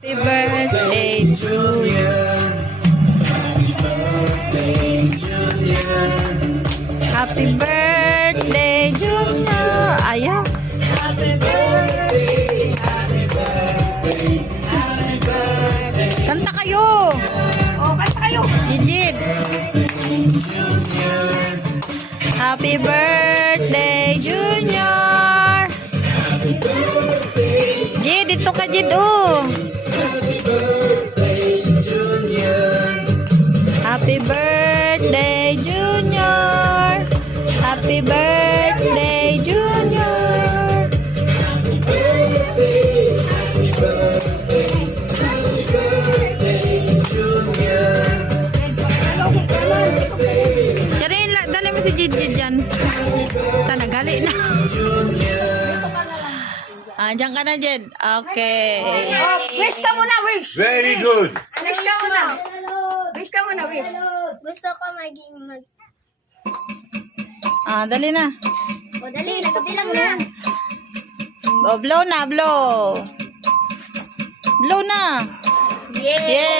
Happy birthday to you. Happy birthday, Junior. Ayaw. Happy birthday. Happy birthday. Happy birthday. Kanta kayo. Oh, kanta kayo. Jijid. Happy birthday, Junior. Happy birthday. Jid, dito ka, Jid, oh. Happy birthday, Junior. Happy birthday, Junior. Happy birthday, happy birthday, happy birthday, Junior. Sharin, dali mo si Jid dyan. Sana gali na. Diyan ka na, Jed. Okay. Oh, wish ka muna, wish. Very good. Wish ka muna. Wish ka muna, wish. Gusto ko maging Dali na. O, dali. Nagkabilang na. Oh, blow na, blow. Blow na. Yay! Yay!